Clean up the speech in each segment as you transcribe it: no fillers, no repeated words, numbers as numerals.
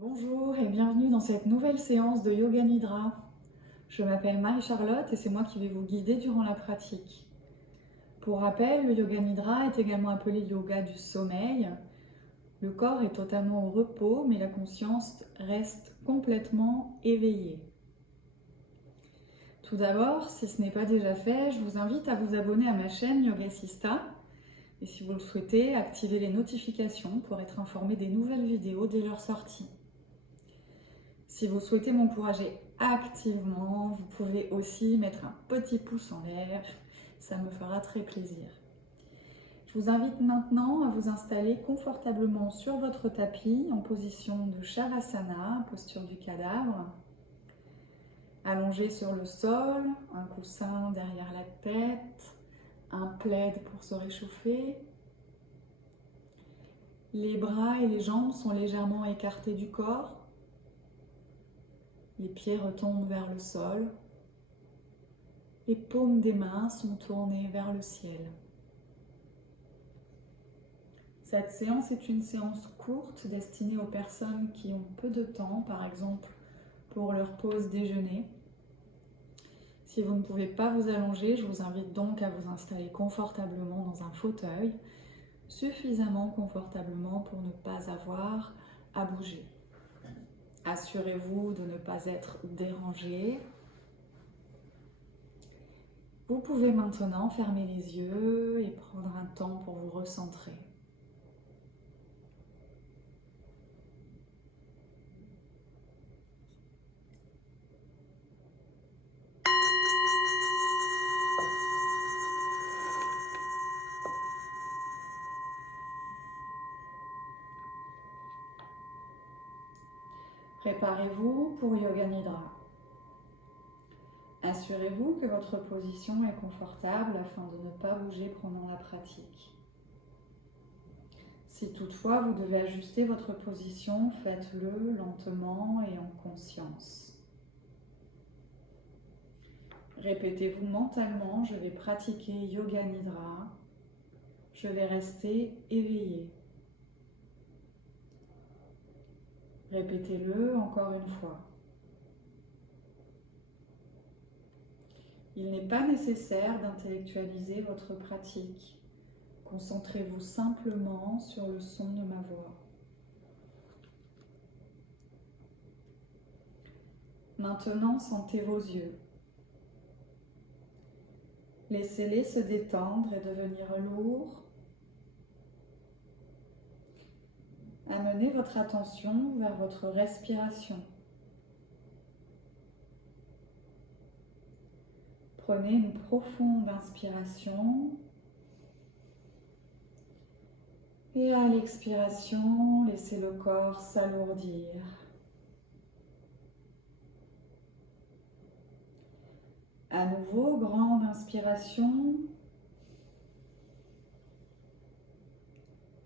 Bonjour et bienvenue dans cette nouvelle séance de Yoga Nidra. Je m'appelle Marie-Charlotte et c'est moi qui vais vous guider durant la pratique. Pour rappel, le Yoga Nidra est également appelé yoga du sommeil. Le corps est totalement au repos, mais la conscience reste complètement éveillée. Tout d'abord, si ce n'est pas déjà fait, je vous invite à vous abonner à ma chaîne Yogasista. Et si vous le souhaitez, activez les notifications pour être informé des nouvelles vidéos dès leur sortie. Si vous souhaitez m'encourager activement, vous pouvez aussi mettre un petit pouce en l'air, ça me fera très plaisir. Je vous invite maintenant à vous installer confortablement sur votre tapis en position de Shavasana, posture du cadavre. Allongé sur le sol, un coussin derrière la tête, un plaid pour se réchauffer. Les bras et les jambes sont légèrement écartés du corps. Les pieds retombent vers le sol. Les paumes des mains sont tournées vers le ciel. Cette séance est une séance courte destinée aux personnes qui ont peu de temps, par exemple pour leur pause déjeuner. Si vous ne pouvez pas vous allonger, je vous invite donc à vous installer confortablement dans un fauteuil, suffisamment confortablement pour ne pas avoir à bouger. Assurez-vous de ne pas être dérangé. Vous pouvez maintenant fermer les yeux et prendre un temps pour vous recentrer. Préparez-vous pour Yoga Nidra. Assurez-vous que votre position est confortable afin de ne pas bouger pendant la pratique. Si toutefois vous devez ajuster votre position, faites-le lentement et en conscience. Répétez-vous mentalement, je vais pratiquer Yoga Nidra, je vais rester éveillé. Répétez-le encore une fois. Il n'est pas nécessaire d'intellectualiser votre pratique. Concentrez-vous simplement sur le son de ma voix. Maintenant, sentez vos yeux. Laissez-les se détendre et devenir lourds. Amenez votre attention vers votre respiration. Prenez une profonde inspiration. Et à l'expiration, laissez le corps s'alourdir. À nouveau, grande inspiration.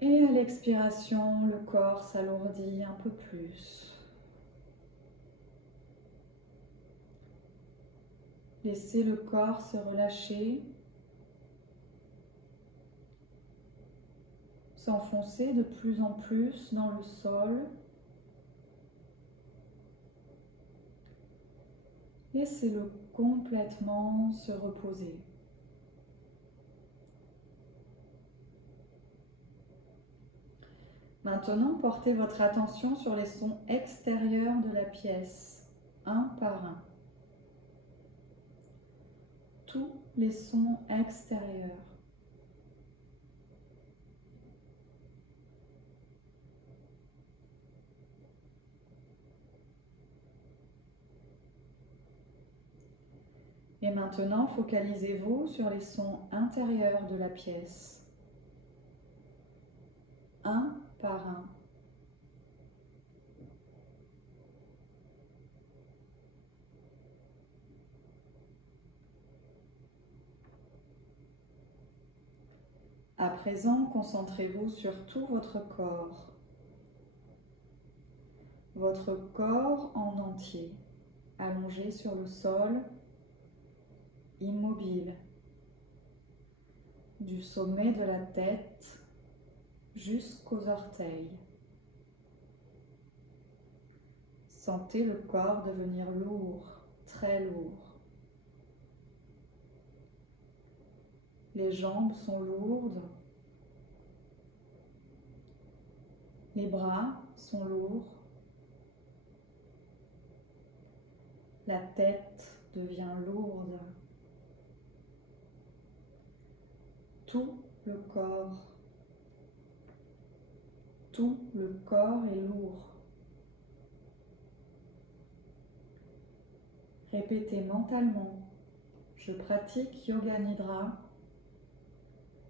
Et à l'expiration, le corps s'alourdit un peu plus. Laissez le corps se relâcher, s'enfoncer de plus en plus dans le sol. Laissez-le complètement se reposer. Maintenant, portez votre attention sur les sons extérieurs de la pièce, un par un. Tous les sons extérieurs. Et maintenant, focalisez-vous sur les sons intérieurs de la pièce, un par un. À présent, concentrez-vous sur tout votre corps en entier, allongé sur le sol, immobile, du sommet de la tête jusqu'aux orteils. Sentez le corps devenir lourd, très lourd. Les jambes sont lourdes. Les bras sont lourds. La tête devient lourde. Tout le corps est lourd. Répétez mentalement, je pratique Yoga Nidra,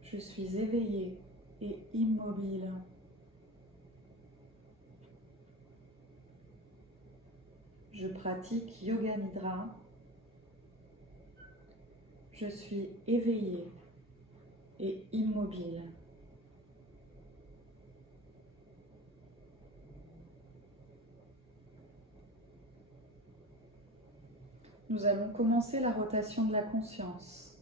je suis éveillé et immobile. Je pratique Yoga Nidra, je suis éveillé et immobile. Nous allons commencer la rotation de la conscience.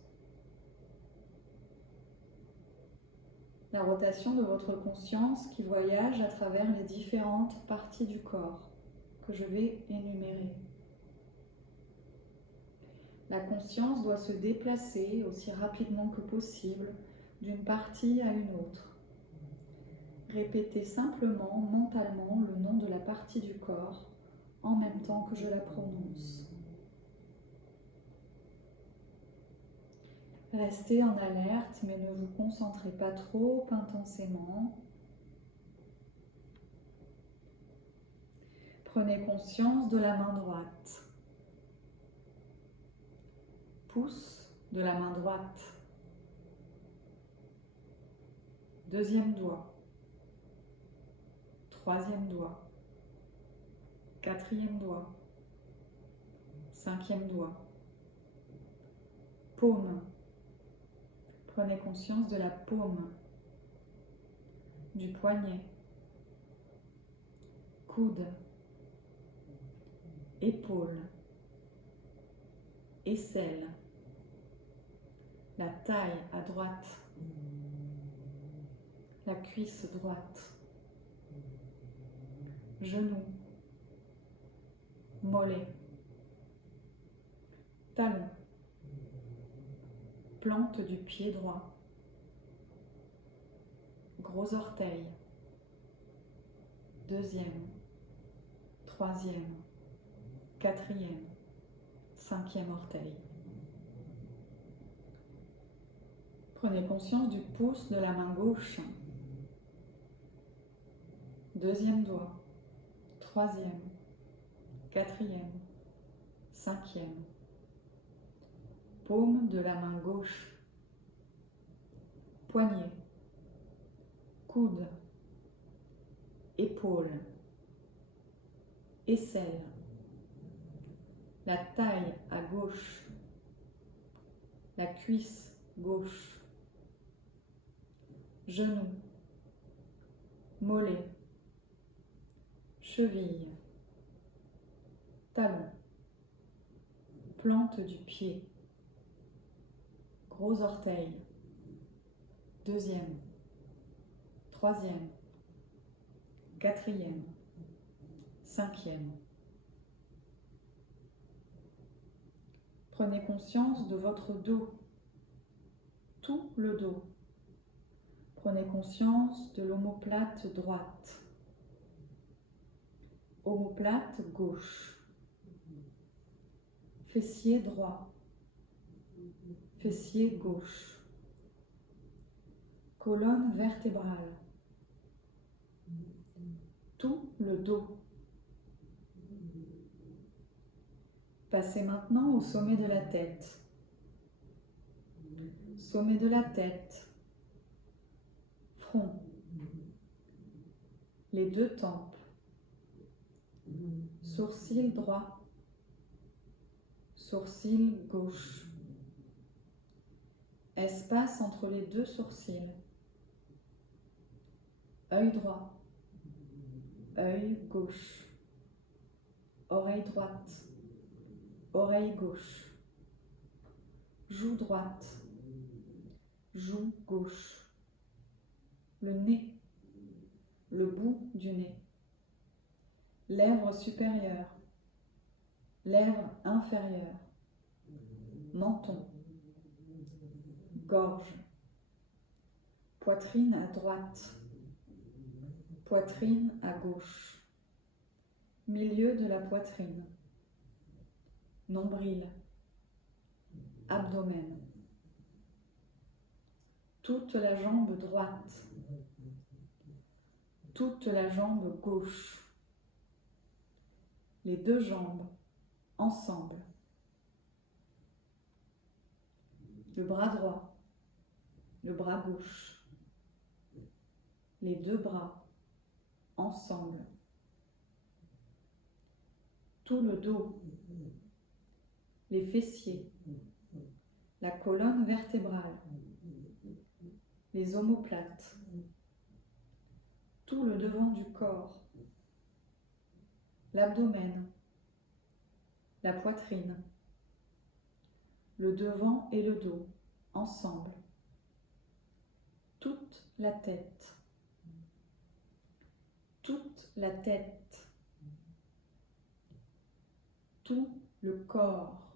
La rotation de votre conscience qui voyage à travers les différentes parties du corps que je vais énumérer. La conscience doit se déplacer aussi rapidement que possible d'une partie à une autre. Répétez simplement, mentalement, le nom de la partie du corps en même temps que je la prononce. Restez en alerte, mais ne vous concentrez pas trop intensément. Prenez conscience de la main droite. Pouce de la main droite. Deuxième doigt. Troisième doigt. Quatrième doigt. Cinquième doigt. Paume. Prenez conscience de la paume, du poignet, coude, épaule, aisselle, la taille à droite, la cuisse droite, genou, mollet, talon, plante du pied droit, gros orteil, deuxième, troisième, quatrième, cinquième orteil. Prenez conscience du pouce de la main gauche, deuxième doigt, troisième, quatrième, cinquième. Paume de la main gauche, poignet, coude, épaule, aisselle, la taille à gauche, la cuisse gauche, genou, mollet, cheville, talon, plante du pied, gros orteil, deuxième, troisième, quatrième, cinquième. Prenez conscience de votre dos, tout le dos. Prenez conscience de l'omoplate droite, omoplate gauche, fessier droit, fessier gauche, colonne vertébrale, tout le dos. Passez maintenant au sommet de la tête. Sommet de la tête, front, les deux tempes, sourcil droit, sourcil gauche, espace entre les deux sourcils, œil droit, œil gauche, oreille droite, oreille gauche, joue droite, joue gauche, le nez, le bout du nez, lèvres supérieures, lèvres inférieures, menton, gorge, poitrine à droite, poitrine à gauche, milieu de la poitrine, nombril, abdomen, toute la jambe droite, toute la jambe gauche, les deux jambes ensemble, le bras droit, le bras gauche, les deux bras ensemble, tout le dos, les fessiers, la colonne vertébrale, les omoplates, tout le devant du corps, l'abdomen, la poitrine, le devant et le dos ensemble, toute la tête, tout le corps,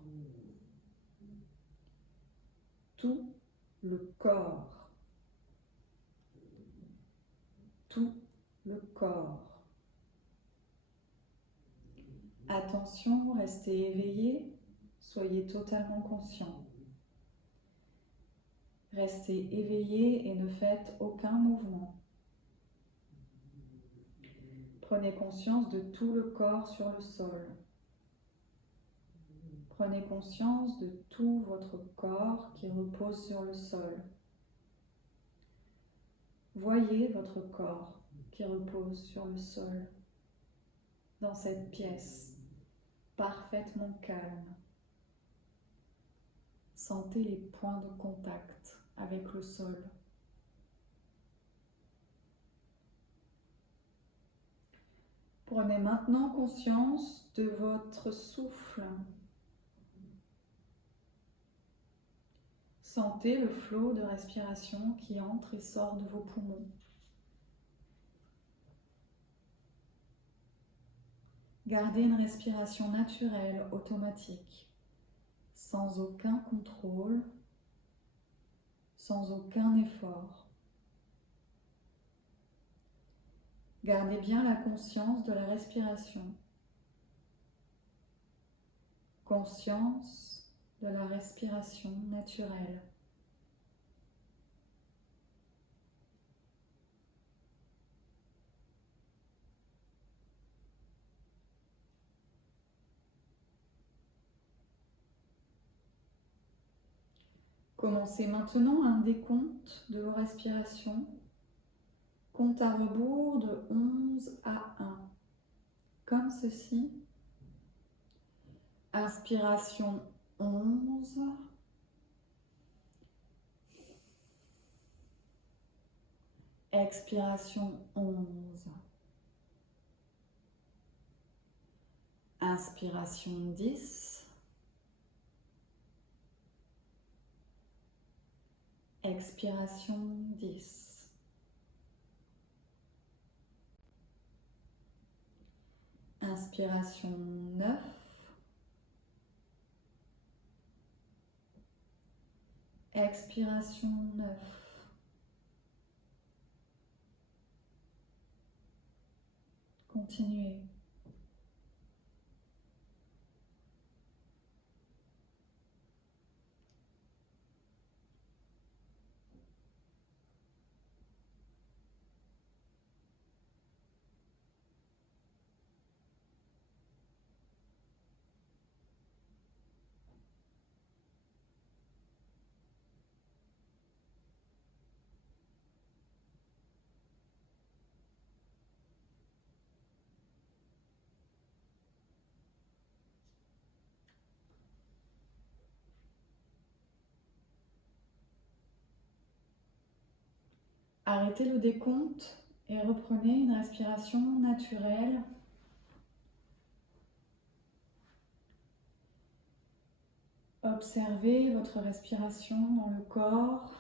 tout le corps, tout le corps. Attention, restez éveillé, soyez totalement conscient. Restez éveillé et ne faites aucun mouvement. Prenez conscience de tout le corps sur le sol. Prenez conscience de tout votre corps qui repose sur le sol. Voyez votre corps qui repose sur le sol, dans cette pièce, parfaitement calme. Sentez les points de contact avec le sol. Prenez maintenant conscience de votre souffle. Sentez le flot de respiration qui entre et sort de vos poumons. Gardez une respiration naturelle, automatique, sans aucun contrôle, sans aucun effort. Gardez bien la conscience de la respiration. Conscience de la respiration naturelle. Commencez maintenant un décompte de vos respirations. Compte à rebours de 11 à 1. Comme ceci. Inspiration 11. Expiration 11. Inspiration 10. Expiration 10. Inspiration 9. Expiration 9. Continuez. Arrêtez le décompte et reprenez une respiration naturelle. Observez votre respiration dans le corps.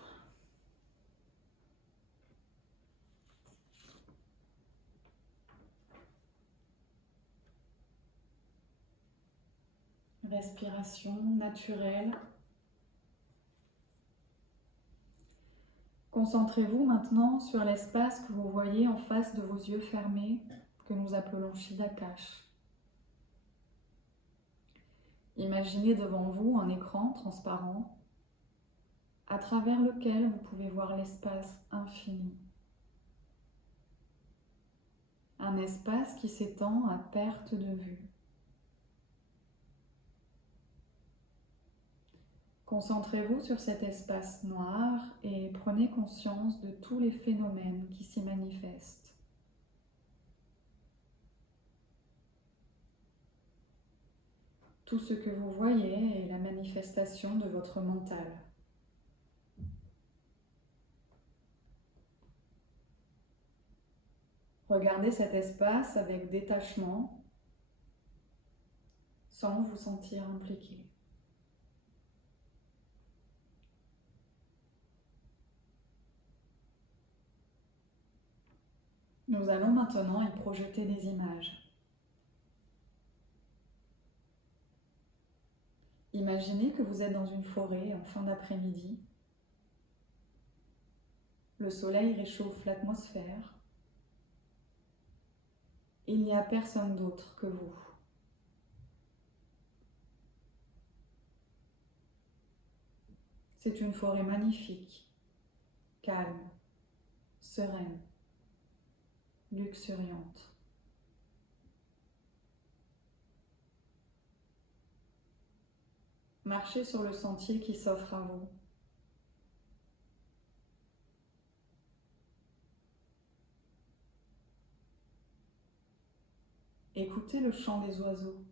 respiration naturelle. Concentrez-vous maintenant sur l'espace que vous voyez en face de vos yeux fermés, que nous appelons Shidakash. Imaginez devant vous un écran transparent à travers lequel vous pouvez voir l'espace infini. Un espace qui s'étend à perte de vue. Concentrez-vous sur cet espace noir et prenez conscience de tous les phénomènes qui s'y manifestent. Tout ce que vous voyez est la manifestation de votre mental. Regardez cet espace avec détachement, sans vous sentir impliqué. Nous allons maintenant y projeter des images. Imaginez que vous êtes dans une forêt en fin d'après-midi. Le soleil réchauffe l'atmosphère. Il n'y a personne d'autre que vous. C'est une forêt magnifique, calme, sereine, luxuriante. Marchez sur le sentier qui s'offre à vous. Écoutez le chant des oiseaux.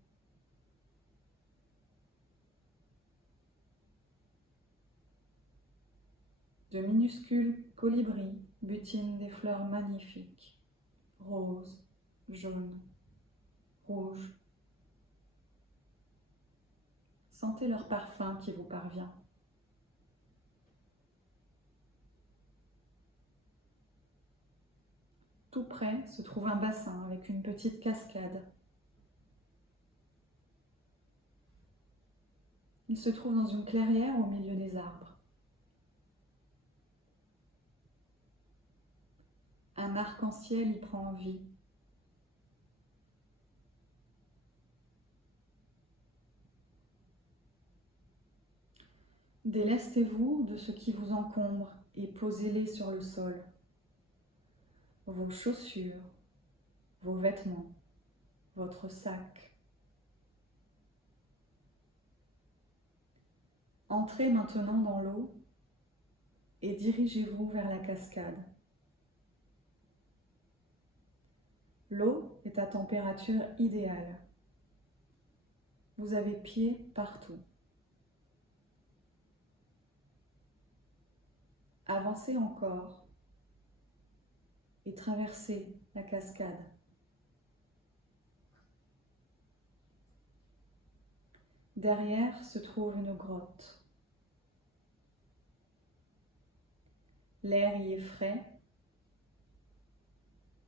De minuscules colibris butinent des fleurs magnifiques, roses, jaunes, rouges. Sentez leur parfum qui vous parvient. Tout près se trouve un bassin avec une petite cascade. Il se trouve dans une clairière au milieu des arbres. Un arc-en-ciel y prend vie. Délestez-vous de ce qui vous encombre et posez-les sur le sol. Vos chaussures, vos vêtements, votre sac. Entrez maintenant dans l'eau et dirigez-vous vers la cascade. L'eau est à température idéale. Vous avez pied partout. Avancez encore et traversez la cascade. Derrière se trouve une grotte. L'air y est frais.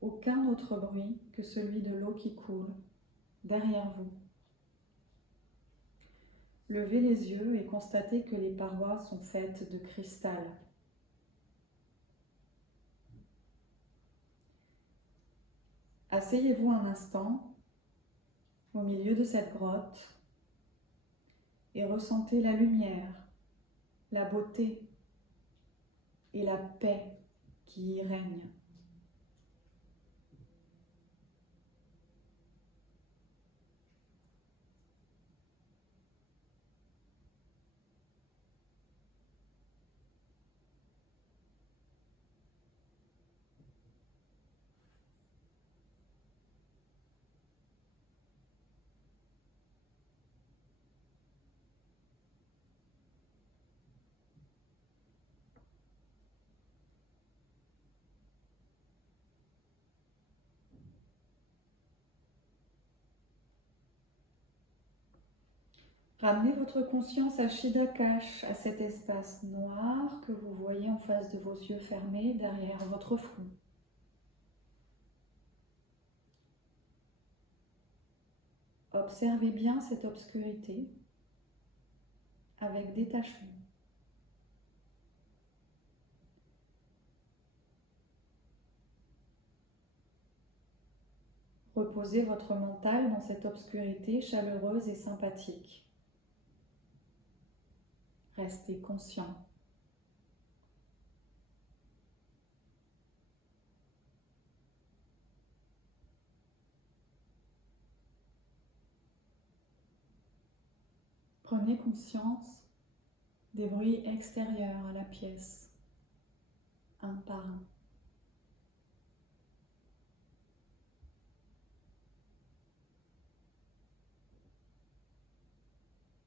Aucun autre bruit que celui de l'eau qui coule derrière vous. Levez les yeux et constatez que les parois sont faites de cristal. Asseyez-vous un instant au milieu de cette grotte et ressentez la lumière, la beauté et la paix qui y règne. Ramenez votre conscience à Shidakash, à cet espace noir que vous voyez en face de vos yeux fermés derrière votre front. Observez bien cette obscurité avec détachement. Reposez votre mental dans cette obscurité chaleureuse et sympathique. Restez conscient. Prenez conscience des bruits extérieurs à la pièce, un par un.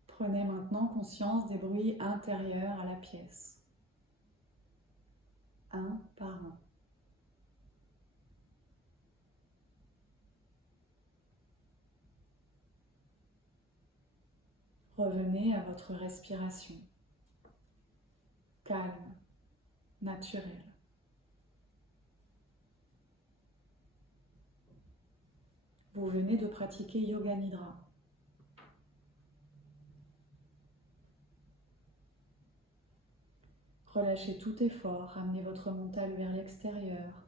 Prenez maintenant conscience des bruits intérieurs à la pièce, un par un. Revenez à votre respiration, calme, naturelle. Vous venez de pratiquer Yoga Nidra. Relâchez tout effort, ramenez votre mental vers l'extérieur.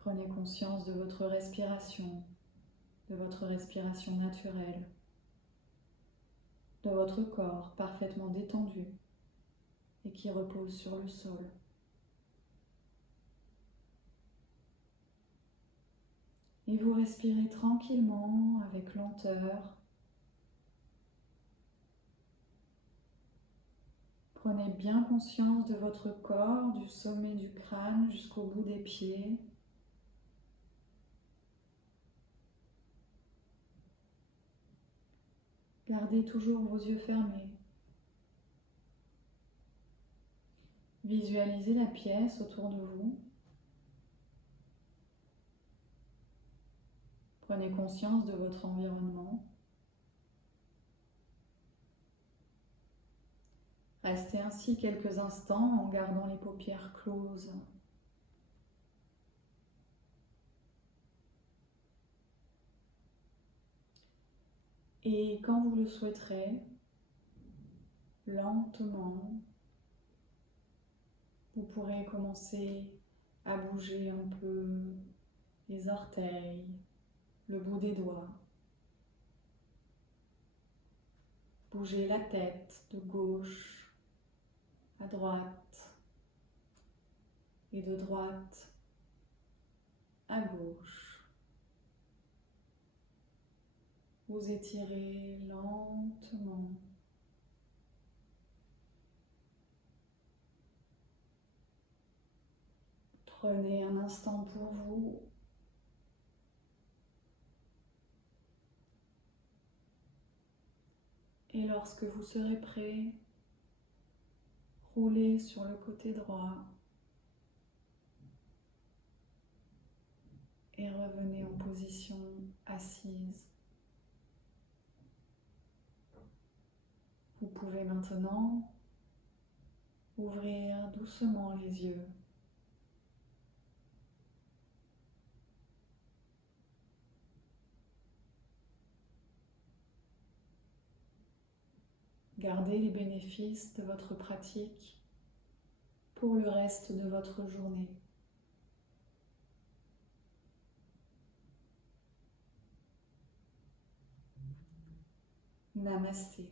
Prenez conscience de votre respiration naturelle, de votre corps parfaitement détendu et qui repose sur le sol. Et vous respirez tranquillement, avec lenteur. Prenez bien conscience de votre corps, du sommet du crâne jusqu'au bout des pieds. Gardez toujours vos yeux fermés. Visualisez la pièce autour de vous. Prenez conscience de votre environnement. Restez ainsi quelques instants en gardant les paupières closes. Et quand vous le souhaiterez, lentement, vous pourrez commencer à bouger un peu les orteils, le bout des doigts. Bougez la tête de gauche à droite et de droite à gauche. Vous étirez lentement. Prenez un instant pour vous. Et lorsque vous serez prêt, roulez sur le côté droit et revenez en position assise. Vous pouvez maintenant ouvrir doucement les yeux. Gardez les bénéfices de votre pratique pour le reste de votre journée. Namasté.